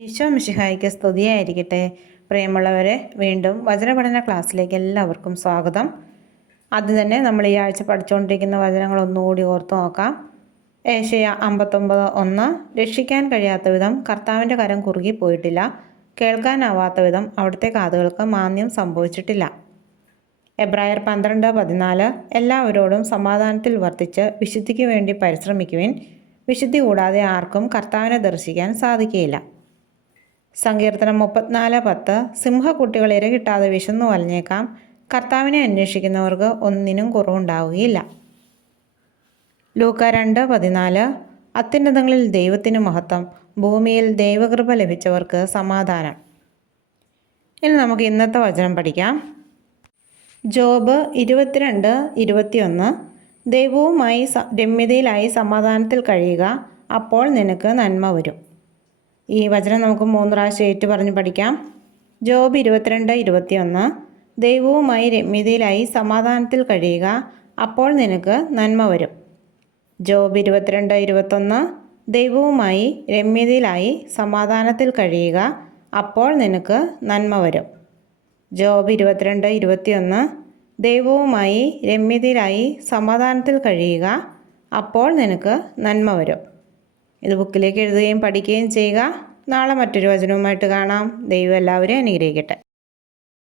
ഈശോ മിശിഹായ്ക്ക് സ്തുതിയായിരിക്കട്ടെ. പ്രിയമുള്ളവരെ, വീണ്ടും വചനപഠന ക്ലാസ്സിലേക്ക് എല്ലാവർക്കും സ്വാഗതം. ആദ്യം തന്നെ നമ്മൾ ഈ ആഴ്ച പഠിച്ചുകൊണ്ടിരിക്കുന്ന വചനങ്ങൾ ഒന്നുകൂടി ഓർത്തു നോക്കാം. ഏശയ്യ 59:1 രക്ഷിക്കാൻ കഴിയാത്ത വിധം കർത്താവിൻ്റെ കരം കുറുകിപ്പോയിട്ടില്ല, കേൾക്കാനാവാത്ത വിധം അവിടുത്തെ കാതുകൾക്ക് മാന്യം സംഭവിച്ചിട്ടില്ല. എബ്രായർ 12:14 എല്ലാവരോടും സമാധാനത്തിൽ വർത്തിച്ച് വിശുദ്ധിക്ക് വേണ്ടി പരിശ്രമിക്കുവിൻ, വിശുദ്ധി കൂടാതെ ആർക്കും കർത്താവിനെ ദർശിക്കാൻ സാധിക്കുകയില്ല. സങ്കീർത്തനം 34:10 സിംഹക്കുട്ടികൾ ഇര കിട്ടാതെ വിശന്നു വലഞ്ഞേക്കാം, കർത്താവിനെ അന്വേഷിക്കുന്നവർക്ക് ഒന്നിനും കുറവുണ്ടാവുകയില്ല. ലൂക്ക 2:14 അത്യുന്നതങ്ങളിൽ ദൈവത്തിന് മഹത്വം, ഭൂമിയിൽ ദൈവകൃപ ലഭിച്ചവർക്ക് സമാധാനം. ഇനി നമുക്ക് ഇന്നത്തെ വചനം പഠിക്കാം. ജോബ് 22:21 ദൈവവുമായി രമ്യതയിലായി സമാധാനത്തിൽ കഴിയുക, അപ്പോൾ നിനക്ക് നന്മ വരും. ഈ വചനം നമുക്ക് 3 പ്രാവശ്യം ഏറ്റു പറഞ്ഞ് പഠിക്കാം. ജോബ് 22:21 ദൈവവുമായി രമ്യതയിലായി സമാധാനത്തിൽ കഴിയുക, അപ്പോൾ നിനക്ക് നന്മ വരും. ജോബ് 22:21 ദൈവവുമായി രമ്യതയിലായി സമാധാനത്തിൽ കഴിയുക, അപ്പോൾ നിനക്ക് നന്മ വരും. ജോബ് 22:21 ദൈവവുമായി രമ്യതയിലായി സമാധാനത്തിൽ കഴിയുക, അപ്പോൾ നിനക്ക് നന്മ വരും. ഇത് ബുക്കിലേക്ക് എഴുതുകയും പഠിക്കുകയും ചെയ്യുക. നാളെ മറ്റൊരു വചനവുമായിട്ട് കാണാം. ദൈവം എല്ലാവരെയും അനുഗ്രഹിക്കട്ടെ.